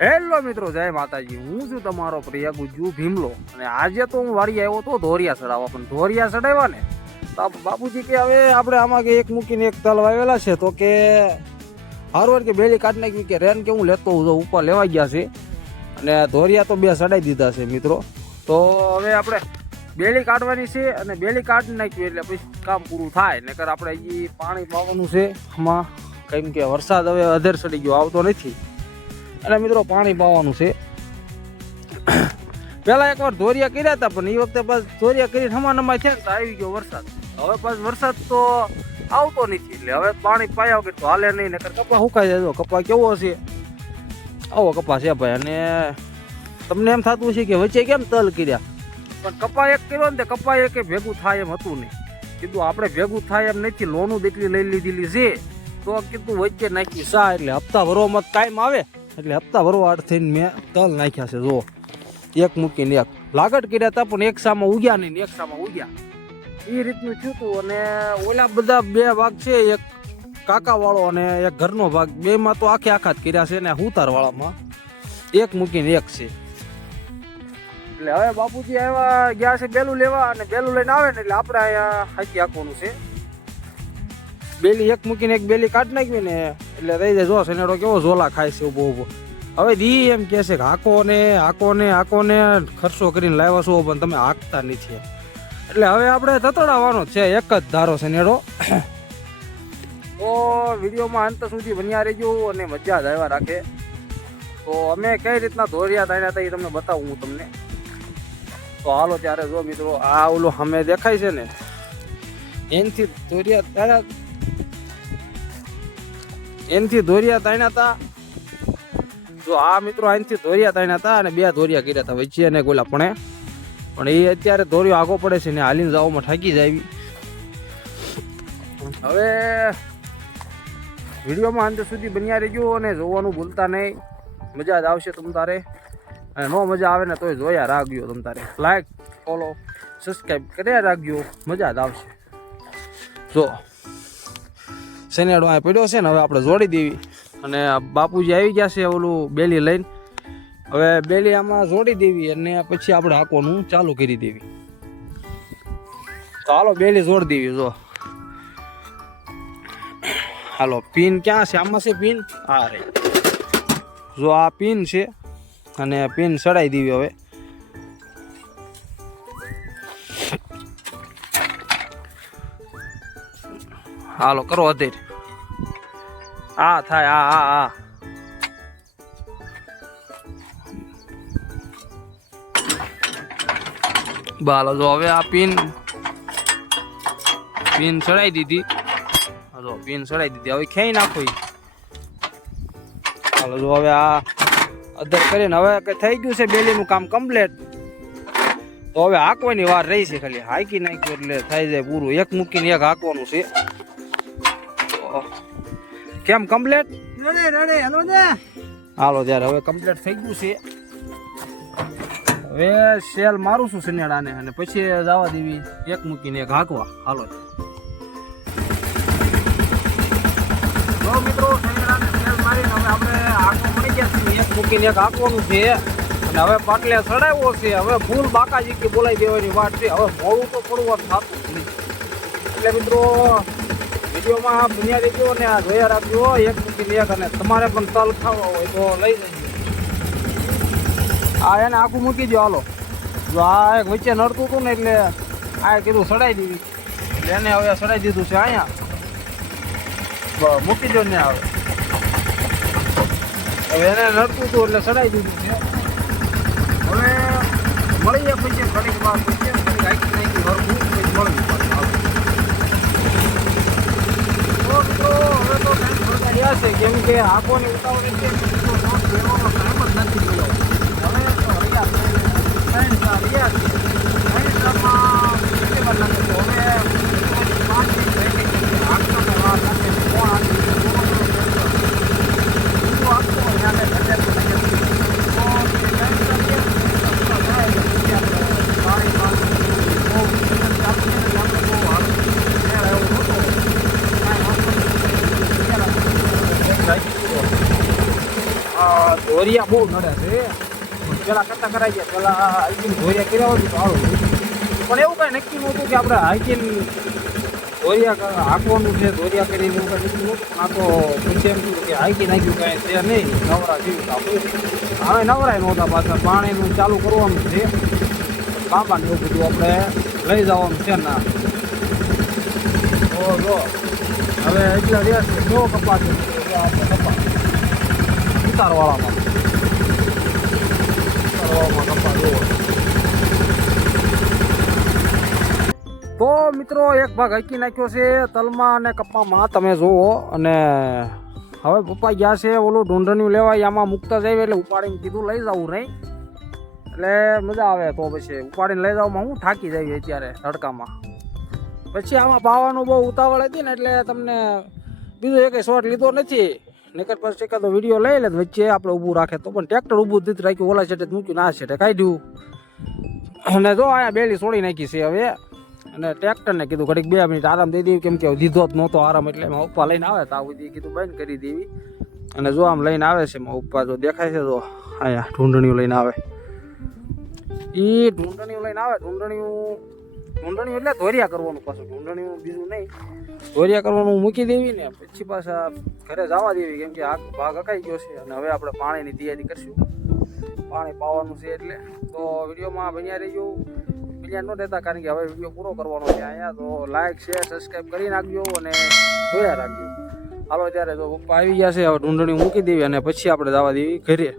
Hello મિત્રો, જય માતાજી। હું છું તમારો પ્રિય ગુજ્જુ ભીમલો અને આજે તો હું વાડી આવ્યો તો ધોરિયા ચડાવવા, પણ ધોરિયા ચડાવ્યા ને તો બાપુજી કે હવે આપણે આમાં કે એક મૂકીને એક તલ વાવેલા છે તો કે હારવાર કે બેલી કાઢી નાખી કે રેન કે હું લેતો હું ઉપર લેવા ગયા છે અને ધોરિયા તો બે ચડાવી દીધા છે મિત્રો। તો હવે આપણે બેલી કાઢવાની છે અને બેલી કાઢી નાખ્યું એટલે પછી કામ પૂરું થાય, નકર આપણે હજી પાણી પાવાનું છે આમાં, કેમ કે વરસાદ હવે અધેર ચડી ગયો, આવતો નથી એટલે મિત્રો પાણી પાવાનું છે। પેલા એકવાર ધોરિયા કર્યા હતા પણ એ વખતે બસ ધોરિયા કરી નમા થયા તો આવી ગયો વરસાદ। હવે પાછો વરસાદ તો આવતો નથી એટલે હવે પાણી પાયા વગર તો હાલે નહીં, નકર કપા સુકાઈ જાય। કપા કેવો હશે, આવો કપા છે ભાઈ। અને તમને એમ થતું છે કે વચ્ચે કેમ તલ કર્યા, પણ કપા એક કર્યો ને કપા એક ભેગું થાય એમ હતું નહીં, કીધું આપણે ભેગું થાય એમ નથી, લોનું દીકરી લઈ લીધેલી છે તો કીધું વચ્ચે નાખી સા એટલે હપ્તા ભરવામાં ટાઈમ આવે એટલે હપ્તા ભરવા થઈને મેં તલ નાખ્યા છે। જો એક મૂકીને એક લાગટ કર્યા હતા પણ એક સામાં ઉગ્યા નહીં, એક સામાં ઉગ્યા, એ રીતનું થયું હતું। અને ઓલા બધા બે ભાગ છે, એક કાકા વાળો અને એક ઘરનો ભાગ, બેમાં તો આખે આખા જ કર્યા છે ને ઉતાર વાળામાં એક મૂકીને એક છે। એટલે હવે બાપુજી આવ્યા ગયા છે બેલું લેવા અને બેલું લઈને આવે ને એટલે આપણે અહીંયા હાથી હાંકવાનું છે। બેલી એક મૂકીને એક બેલી કાઢી નાખવી ને એટલે રહી જાય। જો સનેડો કેવો ઝોલા ખાય છે ઉભો ઉભો। હવે દી એમ કહે છે કે હાકો ને ખર્ચો કરીને લાવ્યા છો પણ તમે હાંકતા નથી, એટલે હવે આપણે તતડાવવાનો છે એક જ ધારો સનેડો। તો વિડીયોમાં અંત સુધી બન્યા રહેજો અને મજા જ આવ્યા રાખે। તો અમે કઈ રીતના ધોરિયા તાણ્યા હતા એ તમને બતાવું હું તમને। તો હાલો ત્યારે જો મિત્રો, આ ઓલું સામે દેખાય છે ને એનથી ધોરિયા તાણ્યા, એનથી ધોરિયા તાણ્યા હતા। જો આ મિત્રો અહીંથી ધોરિયા તાણ્યા હતા અને બે ધોરિયા કર્યા હતા વચ્ચે અને ગોલા પણ એ અત્યારે ધોરિયો આગો પડે છે ને હાલીને જવામાં થાકી જાય। હવે વિડીયોમાં અંત સુધી બન્યા રહેજો અને જોવાનું ભૂલતા નહીં, મજા જ આવશે તમ તારે, અને નો મજા આવે ને તોય જોયા રાખજો તમ તારે, લાઈક ફોલો સબસ્ક્રાઈબ કર્યા રાખજો, મજા જ આવશે। જો શનેડો આ પડ્યો છે ને હવે આપણે જોડી દેવી અને બાપુજી આવી ગયા છે ઓલું બેલી લઈને, હવે બેલી આમાં જોડી દેવી અને પછી આપણે હાંકવાનું ચાલુ કરી દેવી। તો હાલો બેલી જોડી દેવી। જો હાલો પિન ક્યાં છે, આમાં છે પિન, આ રે જો આ પિન છે અને પિન ચડાવી દેવી। હવે હાલો કરો અધેર, આ થાય આ બાલો। જો હવે આ પિન ચડાવી દીધી, જો પિન ચડાવી દીધી, હવે ખેઈ નાખો। હાલો જો હવે આ અધર કરીને હવે થઈ ગયું છે બેલીનું કામ કમ્પ્લીટ। તો હવે હાંકવાની વાર રહી છે, ખાલી હાંકી નાખ્યું એટલે થઈ જાય પૂરું, એક મૂકીને એક હાંકવાનું છે। કેમ કમ્પ્લીટ? હાલો ત્યારે હવે કમ્પ્લીટ થઈ ગયું છે। હવે સેલ મારું છું સનેડાને અને પછી જવા દેવી એક મૂકીને એક હાંકવા। હાલો જો મિત્રો, સનેડાને સેલ મારીને હવે આપણે હાંકવા મળી ગયા છીએ, એક મૂકીને એક હાંકવાનું છે અને હવે પાટલે ચડાવ્યો છે। હવે ફૂલ બાકાજી કે બોલાવી દેવાની વાત છે, હવે મોડું તો થોડું વાર થતું નહીં, એટલે મિત્રો વિડીયોમાં બન્યા રહેજો અને આ જોયા રાખજો એક મૂકીને એક, અને તમારે પણ તલ ખાવા હોય તો લઈ જજો। આ એને આખું મૂકી દો। હાલો જો આ એક વચ્ચે નડતું હતું ને એટલે આ કીધું ચડાવી દેવી, એટલે એને હવે ચડાવી દીધું છે અહીંયા, મૂકી દો ને હવે એને નડતું હતું એટલે ચડાવી દીધું છે। હવે મળીએ પછી ઘડીક વાર પછી હાઈકી નાખી હરખું પછી મળવી પાછું। મિત્રો હવે તો ટાઈમ ભરતા રહ્યા છે, કેમ કે આંખોની ઉતાવળી છે, ટાઈમ જ નથી મળ્યો। હવે તો રહ્યા ત્રણ સ્ટાર રહ્યા છે, ત્રણ સ્ટારમાં કેટલી વાર લાગે છે, હવે 5 મિનિટ રહી ગઈ છે, આંખોને વાર લાગે છે, કોણ આંખી આંખો યાદ ઘટે તો નહીં, તો 3 સ્ટાર ધોરિયા બહુ નડે છે. પેલા કરતા કરાઈ ગયા, પેલા હાઈકિંગ ધોરિયા કર્યા હોય તો સારું. પણ એવું કઈ નક્કી નહોતું કે આપણે હાઈકિંગ ધોરિયા હાંકવાનું છે, ધોરિયા કરીને એવું કઈ નક્કી નહોતું. આ તો પછી એમ થયું કે હાઈકિંગ નાખ્યું કાંઈ છે નહીં, નવરા જેવું આપણું. હવે નવરાય નહોતા પાછા, પાણીનું ચાલુ કરવાનું છે, બાબા ને એવું બધું આપણે લઈ જવાનું છે ના. જો હવે એટલા રહ્યા છે, જો કપા છે આપણે કપા ઉતારવાળામાં કપા જોવો. તો મિત્રો એક ભાગ હકી નાખ્યો છે તલમાં અને કપામાં, તમે જુઓ. અને હવે પપ્પા ગયા છે ઓલું ઢૂંઢણિયું લેવાય, આમાં મૂકતા જાય એટલે ઉપાડીને કીધું લઈ જવું નહીં, એટલે મજા આવે. તો પછી ઉપાડીને લઈ જવામાં હું થાકી જાય અત્યારે તડકામાં. પછી આમાં પાવાનું બહુ ઉતાવળ હતી ને એટલે તમને બીજો એક શોટ લીધો નથી, નકર પછી એકાદો વિડીયો લઈ લે વચ્ચે આપણે ઊભું રાખે તો. પણ ટ્રેક્ટર ઊભું દીધું રાખ્યું, ઓલા સેટે મૂક્યું, ના સેટે કાઢ્યું. અને જો અહીંયા બેલી છોડી નાખી છે હવે. અને ટ્રેક્ટરને કીધું ઘડીક 2 મિનિટ આરામ દઈ દેવી, કેમ કે દીધો જ નહોતો આરામ, એટલે એમાં ઉપા લઈને આવે તો આવું કીધું બંધ કરી દેવી. અને જો આમ લઈને આવે છે એમાં ઉપા, જો દેખાય છે, જો અહીંયા ઢૂંઢણિયું લઈને આવે. એ ઢૂંઢણિયું લઈને આવે, ઢૂંઢણિયું એટલે ધોરિયા કરવાનું પાછું, ઢૂંઢણિયું બીજું નહીં, ધોરિયા કરવાનું મૂકી દેવી ને પછી પાછા ઘરે જવા દેવી, કેમ કે આ ભાગ અકાઈ ગયો છે. અને હવે આપણે પાણીની તૈયારી કરશું, પાણી પાવાનું છે એટલે. તો વિડીયોમાં બન્યા રહીજો, બન્યા ન દેતા, કારણ કે હવે વિડીયો પૂરો કરવાનો છે અહીંયા. તો લાઈક શેર સબસ્ક્રાઈબ કરી નાખજો અને જોયા રાખજો. હાલો ત્યારે તો પપ્પા આવી ગયા છે, હવે ઢૂંઢણિયું મૂકી દેવી અને પછી આપણે જવા દેવી ઘરે.